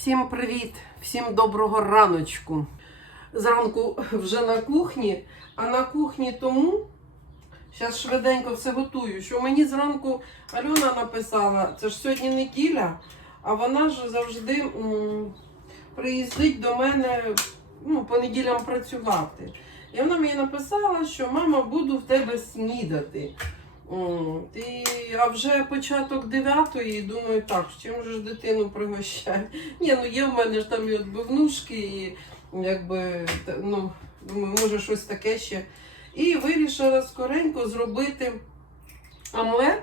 Всім привіт, всім доброго раночку. Зранку вже на кухні, а на кухні тому, зараз швиденько все готую, що мені зранку Альона написала, це ж сьогодні неділя, а вона ж завжди м, приїздить до мене ну, по неділям працювати. І вона мені написала, що мама, буду в тебе снідати. І, а вже початок дев'ятої, думаю, так, чим же ж дитину пригощати? Ні, ну є в мене ж там і відбивнушки, і якби, ну, думаю, може щось таке ще. І вирішила скоренько зробити омлет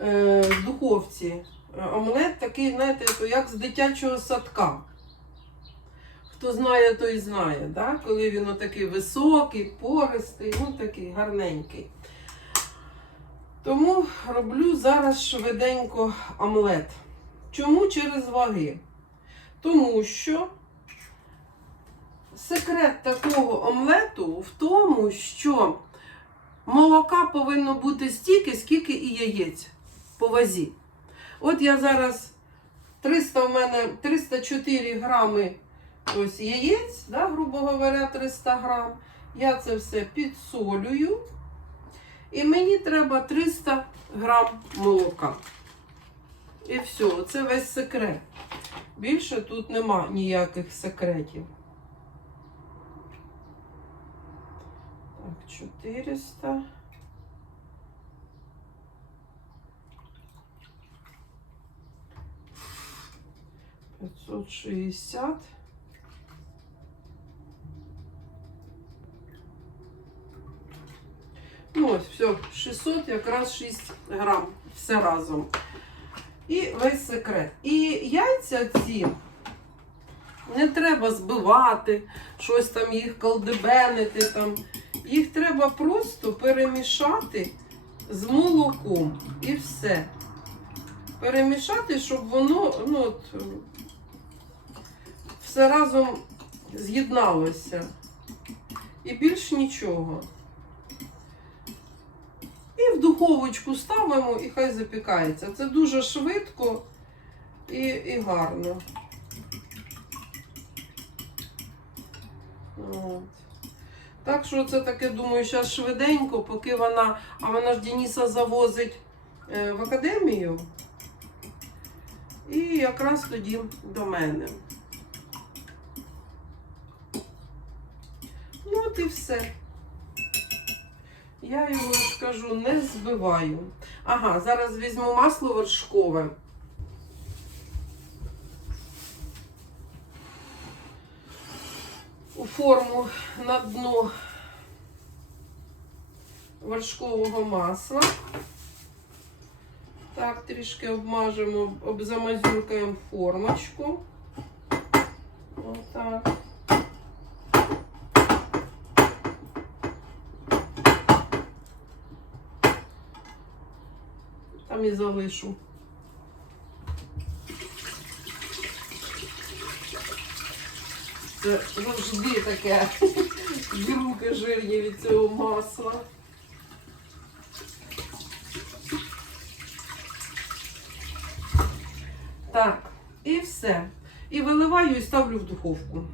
е, в духовці. Е, Омлет такий, знаєте, як з дитячого садка. Хто знає, той знає, да? коли він отакий високий, пористий, ну такий гарненький. Тому роблю зараз швиденько омлет. Чому через ваги? Тому що секрет такого омлету в тому, що молока повинно бути стільки, скільки і яєць по вазі. От я зараз 300 в мене 304 грами ось яєць, да, грубо говоря, 300 грам. Я це все підсолюю. І мені треба 300 грам молока. І все, це весь секрет. Більше тут нема ніяких секретів. Так, 400. Пятьсот шестьдесят. Ну ось, все, 600, якраз 6 грам. Все разом. І весь секрет. І яйця ці не треба збивати, щось там їх колдебенити. Там. Їх треба просто перемішати з молоком. І все. Перемішати, щоб воно ну, от, все разом з'єдналося. І більш нічого. І в духовочку ставимо і хай запікається. Це дуже швидко і, і гарно. От. Так що це таке, думаю, зараз швиденько, поки вона, а вона ж Дениса завозить е, в академію. І якраз тоді до мене. Ну от і все. Я його ж кажу, не збиваю. Ага, зараз візьму масло вершкове. У форму на дно вершкового масла. Так, трішки обмажемо, обзамазюркаємо формочку. Отак. Там залишу. Це завжди таке руки жирні від цього масла. Так, і все. І виливаю і ставлю в духовку.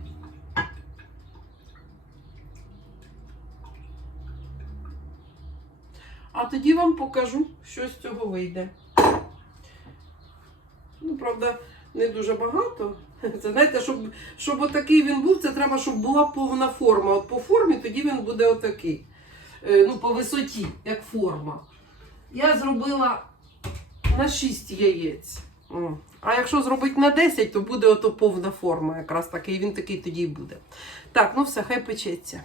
А тоді вам покажу, що з цього вийде. Ну, правда, не дуже багато. Це знаєте, щоб, щоб отакий він був, це треба, щоб була повна форма. От по формі тоді він буде отакий. Е, Ну, по висоті, як форма. Я зробила на 6 яєць. А якщо зробити на 10, то буде ото повна форма. Якраз такий, він такий тоді і буде. Так, ну все, хай печеться.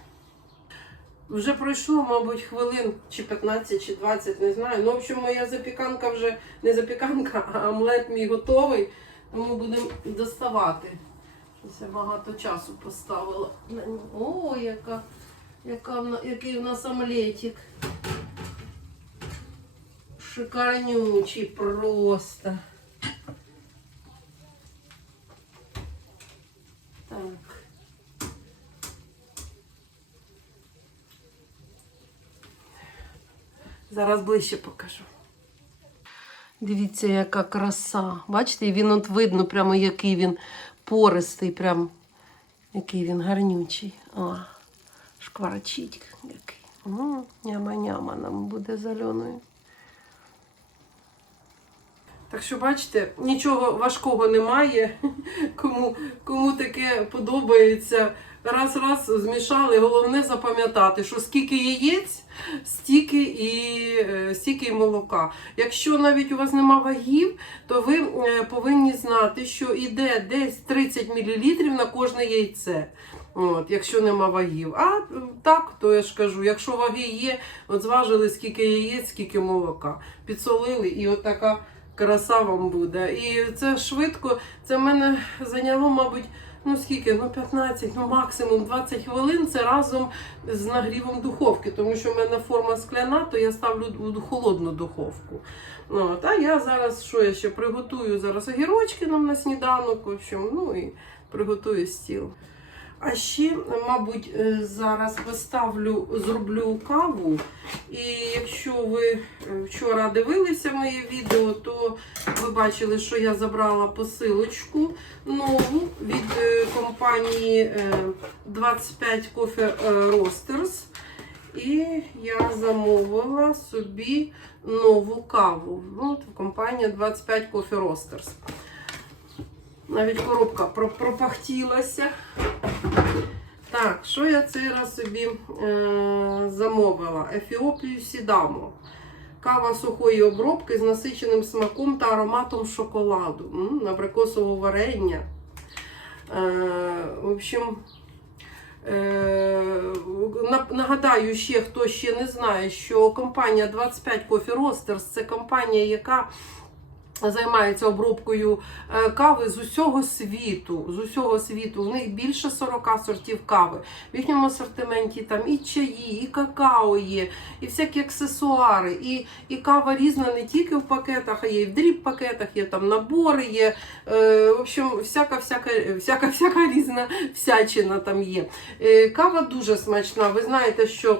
Вже пройшло, мабуть, хвилин чи 15, чи 20, не знаю. Ну, в общем, моя запіканка вже не запіканка, а омлет мій готовий. Тому будемо доставати. Я багато часу поставила. О, яка, яка, який у нас омлетик. Шикарнючий просто. Так. Зараз ближче покажу. Дивіться, яка краса. Бачите, він от видно, прямо який він пористий, прям який він гарнючий. О, шкварчить який. Няма-няма нам буде з Альоною. Так що, бачите, нічого важкого немає. Кому, кому таке подобається. Раз-раз змішали. Головне запам'ятати, що скільки яєць, стільки і, е, стільки і молока. Якщо навіть у вас нема вагів, то ви е, повинні знати, що йде десь 30 мл на кожне яйце. От, якщо нема вагів. А е, так, то я ж кажу, якщо ваги є, от зважили скільки яєць, скільки молока. Підсолили і от така краса вам буде. І це швидко. Це в мене зайняло, мабуть, ну скільки? Ну 15, ну максимум 20 хвилин. Це разом з нагрівом духовки. Тому що в мене форма скляна, то я ставлю у холодну духовку. От, а я зараз що я ще приготую зараз огірочки нам на сніданок, в общем, ну і приготую стіл. А ще, мабуть, е, зараз поставлю, зроблю каву. І якщо ви е, вчора дивилися моє відео, то ви бачили, що я забрала посилочку нову від е, компанії е, 25 Coffee Roasters. І я замовила собі нову каву. От компанія 25 Coffee Roasters. Навіть коробка про- пропахтілася. Так, що я цей раз собі е, замовила? Ефіопію Сідамо. Кава сухої обробки з насиченим смаком та ароматом шоколаду. М, абрикосового варення. Е, в общем, е, нагадаю ще, хто ще не знає, що компанія 25 Coffee Roasters це компанія, яка займається обробкою е, кави з усього світу. З усього світу. У них більше 40 сортів кави. В їхньому асортименті там і чаї, і какао є, і всякі аксесуари, і, і кава різна не тільки в пакетах, а є і в дріб пакетах, є там набори, є. Е, в общем, всяка, всяка, всяка, всяка різна всячина там є. Е, кава дуже смачна. Ви знаєте, що.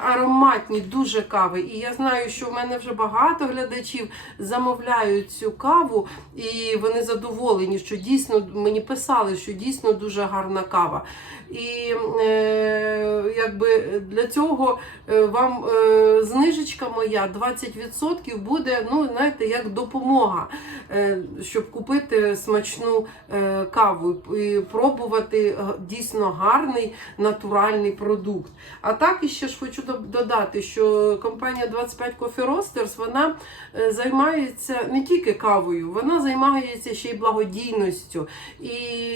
Ароматні дуже кави. І я знаю, що в мене вже багато глядачів замовляють цю каву, і вони задоволені, що дійсно мені писали, що дійсно дуже гарна кава. І е, якби для цього е, вам е, знижечка моя 20% буде, ну, знаєте, як допомога, е, щоб купити смачну е, каву і пробувати е, дійсно гарний натуральний продукт. А так ще ж хочу додати, що компанія 25 Coffee Roasters, вона е, займається не тільки кавою, вона займається ще й благодійністю. І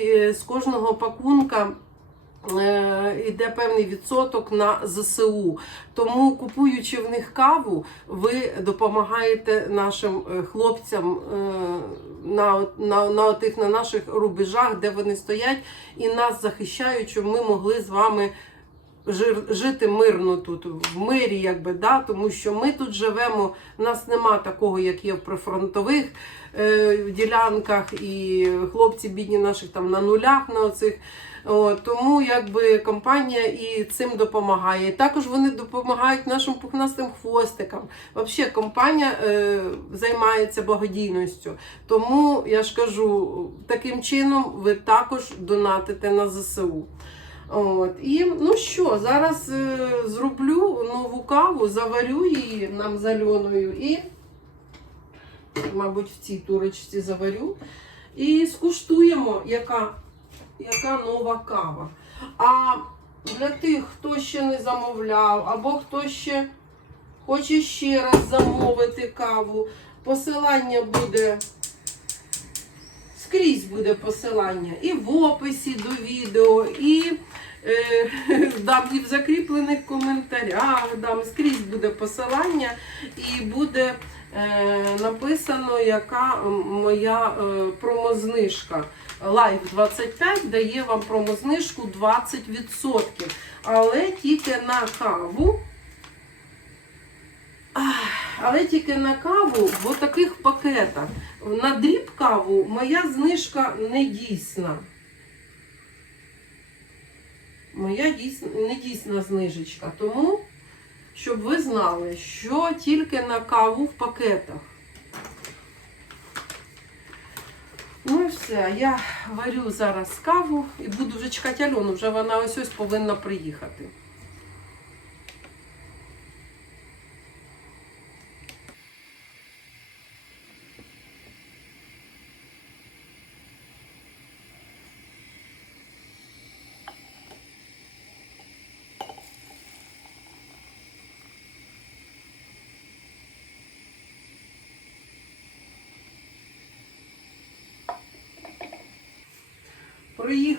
е, з кожного пакунка. е, Йде певний відсоток на ЗСУ. Тому, купуючи в них каву, ви допомагаєте нашим хлопцям на, на, на, тих, на наших рубежах, де вони стоять, і нас захищають, щоб ми могли з вами жити мирно тут, в мирі, якби, да? тому що ми тут живемо, в нас нема такого, як є в прифронтових е, ділянках, і хлопці бідні наших там на нулях на оцих. От, тому якби компанія і цим допомагає. Також вони допомагають нашим пухнастим хвостикам. Взагалі, компанія е, займається благодійністю. Тому я ж кажу, таким чином ви також донатите на ЗСУ. От. І ну що, зараз е, зроблю нову каву, заварю її нам з Альоною і, мабуть, в цій турочці заварю. І скуштуємо, яка, яка нова кава. А для тих, хто ще не замовляв, або хто ще хоче ще раз замовити каву, посилання буде. Скрізь буде посилання і в описі до відео, і дам і в закріплених коментарях, дам скрізь буде посилання, і буде е, написано, яка моя е, промознижка. Live 25 дає вам промознижку 20%. Але тільки на каву. Але тільки на каву в таких пакетах. На дріб каву моя знижка не дійсна. Моя дійсна, не дійсна знижечка. Тому, щоб ви знали, що тільки на каву в пакетах. Ну і все. Я варю зараз каву і буду вже чекати Альону. Вже вона ось ось повинна приїхати.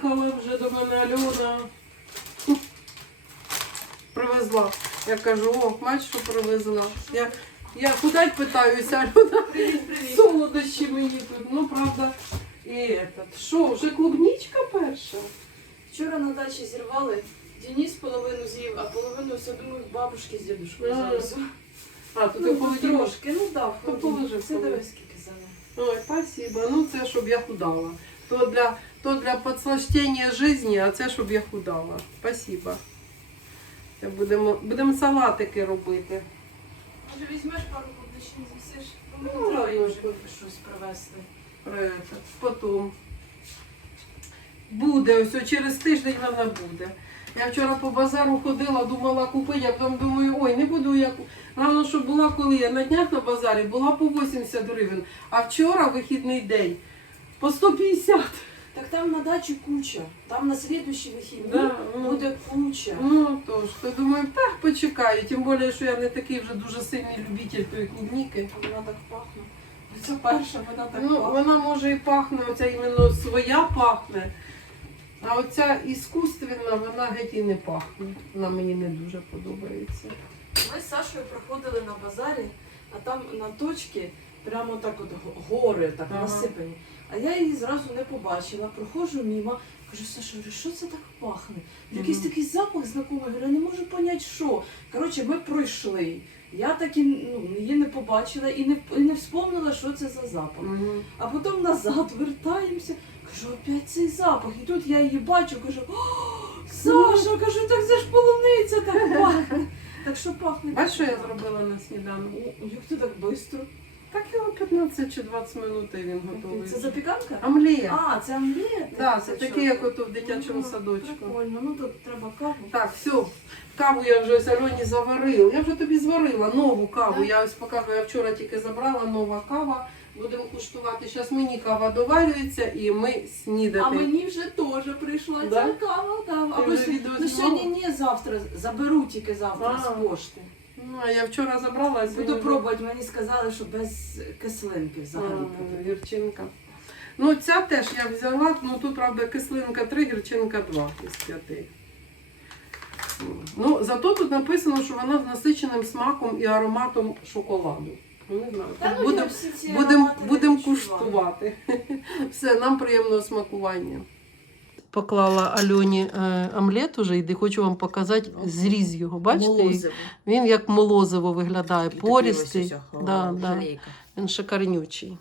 Приїхала вже до мене Альона. Привезла. Я кажу, о, бач, що привезла. Я, я куди питаюся, Альона? Солодощі мені тут. Ну, правда, і этот. Що, вже клубничка перша? Вчора на дачі зірвали. Денис половину з'їв, а половину саду бабушки з дідушкою завезу. А, тут Ну, ну, холодильник. трошки, ну так, То в Це скільки зелені. Ой, спасибо. Ну, це щоб я худала. То для, то для підслащення житті, а це щоб я худала. Спасибо. Це будемо, будемо салатики робити. Може візьмеш пару клубничин з'їсиш? Ну, треба щось привезти. Про это, Потом. Буде, ось через тиждень вона буде. Я вчора по базару ходила, думала купити, а потім думаю, ой, не буду я. ку- Головне, що була коли я на днях на базарі, була по 80 гривень, а вчора вихідний день по 150. Так там на дачі куча. Там на слідуючий вихідний Да, ну. буде куча. Ну тож, то думаю, так почекаю. Тим більше, що я не такий вже дуже сильний любитель тої клубніки. Вона так пахне. Це перша, вона так Ну, пахне. вона може і пахне, оця іменно своя пахне. А оця іскусственна, вона геть і не пахне. Вона мені не дуже подобається. Ми з Сашою проходили на базарі, а там на точці прямо так от го- гори так Ага. насипані. А я її зразу не побачила. Проходжу мимо, кажу, Саша, що це так пахне? Якийсь такий запах знакомий, говорю, я не можу поняти, що. Коротше, ми пройшли. Я так і ну, її не побачила і не, і не вспомнила, що це за запах. А потім назад вертаємося. Кажу, опять цей запах. І тут я її бачу, кажу, «О, Саша, кажу, так це ж полуниця так пахне. Так що пахне? Бачиш, що я зробила на сніданок? Як ти так швидко? Так його 15 чи 20 минут і він готовий. Це запіканка? Омлет. А, це омлет? Так, це такий, як ото в дитячому Ага, садочку. Прикольно, ну тут треба каву. Так, все. Каву я вже ось Альоні заварила. Я вже тобі зварила нову каву. Так. Я ось показую, я вчора тільки забрала нова кава. Будемо куштувати. Зараз мені кава доварюється і ми снідати. А мені вже теж прийшла Да? ця кава. Ти вже сьо- відео ну, знімала? сьогодні ні, завтра. Заберу тільки завтра А. з пошти. Ну, а я вчора забрала. Буду пробувати, мені сказали, що без кислинки взагалі. А, Гірчинка. Ну, ця теж я взяла, ну тут, правда, кислинка 3, гірчинка 2 із 5. Ну, зато тут написано, що вона з насиченим смаком і ароматом шоколаду. Ну, не знаю. Та, ну, Будемо ці будем, будем куштувати. Все, нам приємного смакування. Поклала Альоні е, омлет уже, і хочу вам показати зріз його. Бачите? Молозиво. Він як молозиво виглядає, порістий. Да, да. Він шикарнючий.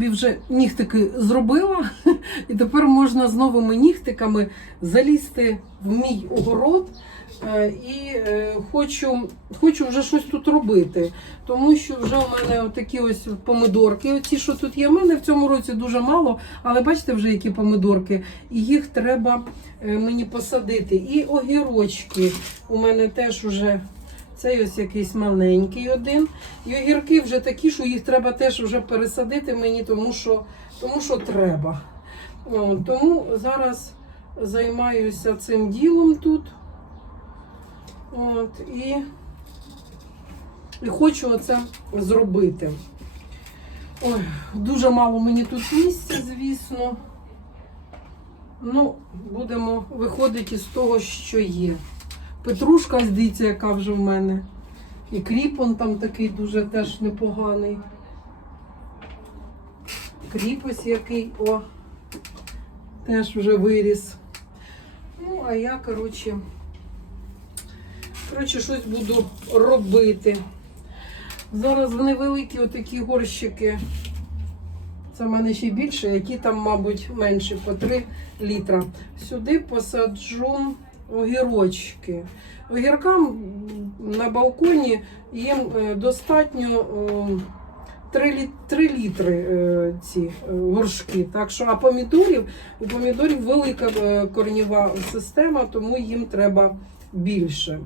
Собі вже нігтики зробила, і тепер можна з новими нігтиками залізти в мій огород. Е, І е, хочу, хочу вже щось тут робити, тому що вже у мене такі ось помидорки. Оці, що тут є, в мене в цьому році дуже мало, але бачите вже які помидорки, і їх треба е, мені посадити. І огірочки у мене теж вже цей ось якийсь маленький один. І огірки вже такі, що їх треба теж вже пересадити мені, тому що, тому що треба. О, тому зараз займаюся цим ділом тут. От, і, і хочу оце зробити. Ой, дуже мало мені тут місця, звісно. Ну, будемо виходити з того, що є. Петрушка, дивіться, яка вже в мене. І кріп он там такий дуже теж непоганий. Кріп ось який, о, теж вже виріс. Ну, а я, коротше, коротше, щось буду робити. Зараз вони великі отакі горщики. Це в мене ще більше, які там, мабуть, менше по 3 літра. Сюди посаджу огірочки. Огіркам на балконі їм е, достатньо 3, 3 літри е, ці е, горшки. Так що, а помідорів, у помідорів велика коренєва система, тому їм треба більше.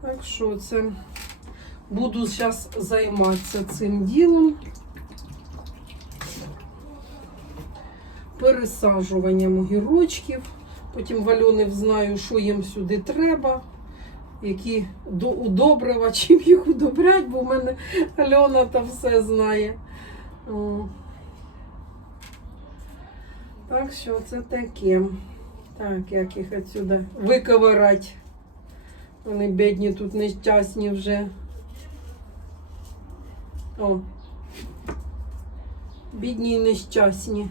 Так що це буду зараз займатися цим ділом. Пересаджуванням огірочків. Потім вальони знаю, що їм сюди треба, які до- удобрива, чим їх удобрять, бо в мене Альона там все знає. Так що це таке. Так, як їх отсюди виковирати. Вони бідні тут нещасні вже. О. Бідні і нещасні.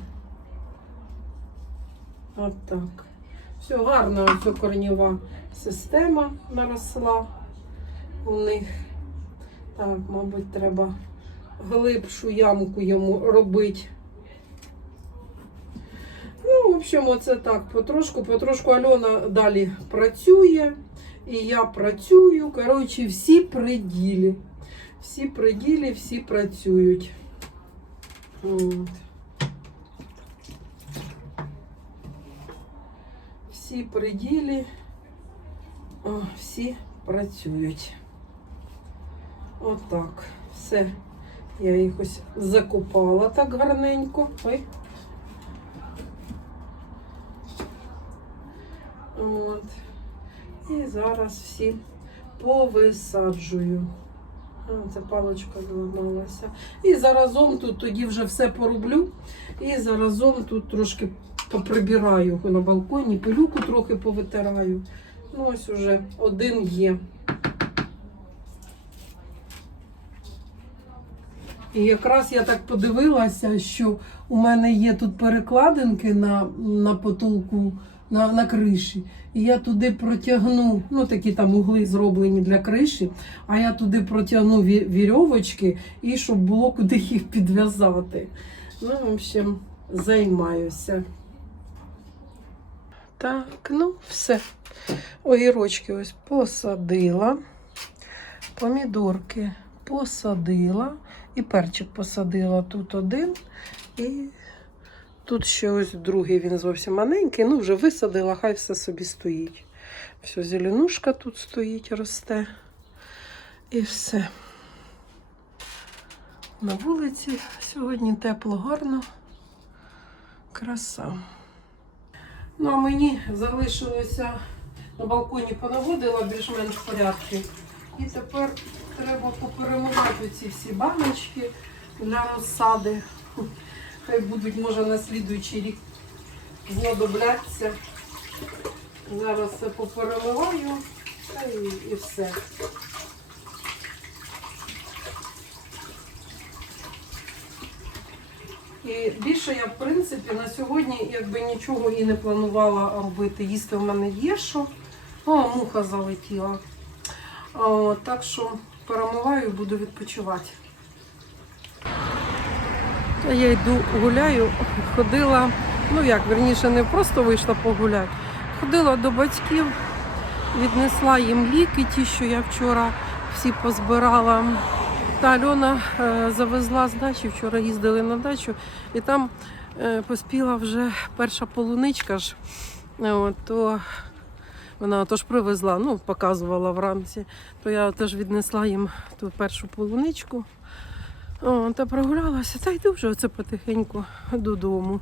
От так. Все гарно, ось коренєва система наросла у них. Так, мабуть, треба глибшу ямку йому робити. Ну, в общем, оце так, потрошку, потрошку Альона далі працює, і я працюю. Коротше, всі при ділі. Всі при ділі, всі працюють. От. Всі при ділі, о, всі працюють. Отак. Все. Я їх ось закопала так гарненько. Ой. От. І зараз всі повисаджую. А, це паличка зламалася. І заразом тут тоді вже все пороблю. І заразом тут трошки поприбираю на балконі, пилюку трохи повитираю. Ну, ось уже один є. І якраз я так подивилася, що у мене є тут перекладинки на, на потолку, на, на криші. І я туди протягну, ну такі там угли зроблені для криші, а я туди протягну ві- вірьовочки і щоб було куди їх підв'язати. Ну, в общем, займаюся. Так, ну все. Огірочки ось посадила, помідорки посадила, і перчик посадила тут один, і тут ще ось другий, він зовсім маленький. Ну, вже висадила, хай все собі стоїть. Все, зеленушка тут стоїть, росте. І все. На вулиці сьогодні тепло, гарно. Краса. Ну, а мені залишилося на балконі понаводила більш-менш порядки. І тепер треба поперемивати ці всі баночки для розсади. Хай будуть, може, на слідуючий рік знадобляться. Зараз все попереливаю та і, і все. І більше я, в принципі, на сьогодні якби нічого і не планувала робити. Їсти в мене є що. О, муха залетіла. О, так що перемиваю і буду відпочивати. Я йду гуляю, ходила, ну як, верніше, не просто вийшла погуляти, ходила до батьків, віднесла їм ліки, ті, що я вчора всі позбирала. Та Альона е, завезла з дачі, вчора їздили на дачу, і там е, поспіла вже перша полуничка ж. Е, От, то вона теж привезла, ну, показувала вранці, то я теж віднесла їм ту першу полуничку. О, та прогулялася, та йду вже оце потихеньку додому.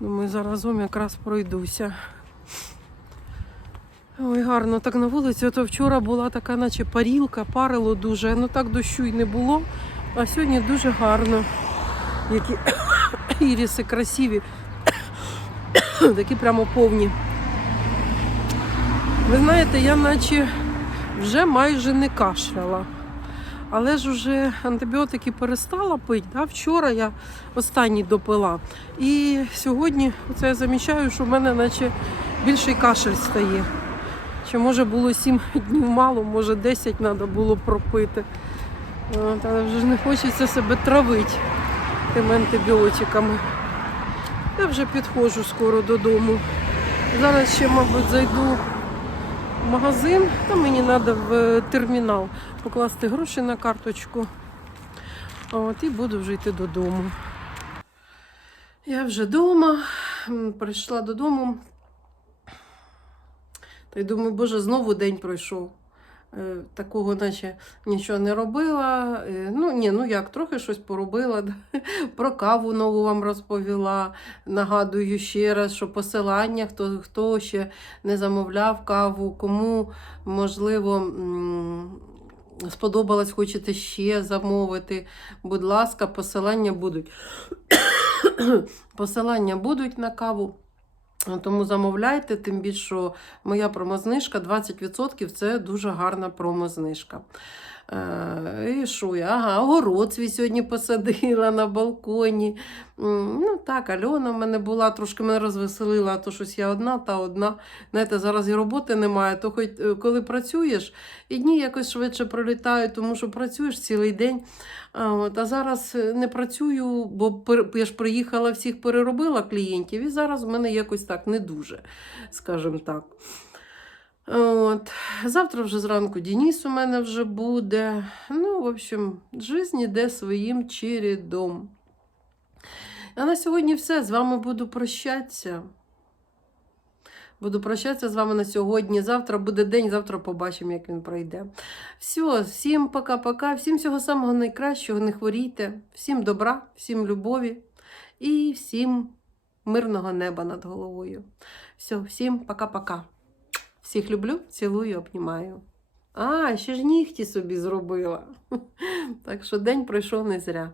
Думаю, заразом якраз пройдуся. Ой, гарно так на вулиці. Ото вчора була така, наче парілка, парило дуже. Ну так дощу й не було. А сьогодні дуже гарно. Які іріси красиві. Такі прямо повні. Ви знаєте, я наче вже майже не кашляла. Але ж уже антибіотики перестала пити. Да? Вчора я останній допила. І сьогодні оце я замічаю, що в мене наче більший кашель стає. Чи може було 7 днів мало, може 10 треба було пропити. От, але вже ж не хочеться себе травити тими антибіотиками. Я вже підходжу скоро додому. Зараз ще, мабуть, зайду в магазин, там мені треба в е, термінал покласти гроші на карточку. От, і буду вже йти додому. Я вже вдома, прийшла додому. Та й думаю, боже, знову день пройшов. Е, Такого, наче нічого не робила. Е, Ну, ні, ну як, трохи щось поробила. Про каву нову вам розповіла. Нагадую ще раз, що посилання, хто, хто ще не замовляв каву, кому, можливо, сподобалось, хочете ще замовити. Будь ласка, посилання будуть. посилання будуть на каву. Тому замовляйте, тим більше, моя промознижка 20% це дуже гарна промознижка. Е, І що я? Ага, огород свій сьогодні посадила на балконі. Ну так, Альона в мене була, трошки мене розвеселила, то щось я одна та одна. Знаєте, зараз і роботи немає, то хоч е, коли працюєш, і дні якось швидше пролітають, тому що працюєш цілий день. А зараз е, не працюю, бо я ж приїхала, всіх переробила клієнтів, і зараз в мене якось так не дуже, скажімо так. От. Завтра вже зранку Дініс у мене вже буде. Ну, в общем, жизнь іде своїм чередом. А на сьогодні все. З вами буду прощатися. Буду прощатися з вами на сьогодні. Завтра буде день, завтра побачимо, як він пройде. Все, всім пока-пока, всім всього самого найкращого, не хворійте, всім добра, всім любові і всім мирного неба над головою. Все, всім пока-пока. Всіх люблю, цілую, обнімаю. А, ще ж нігті собі зробила. Так що день пройшов не зря.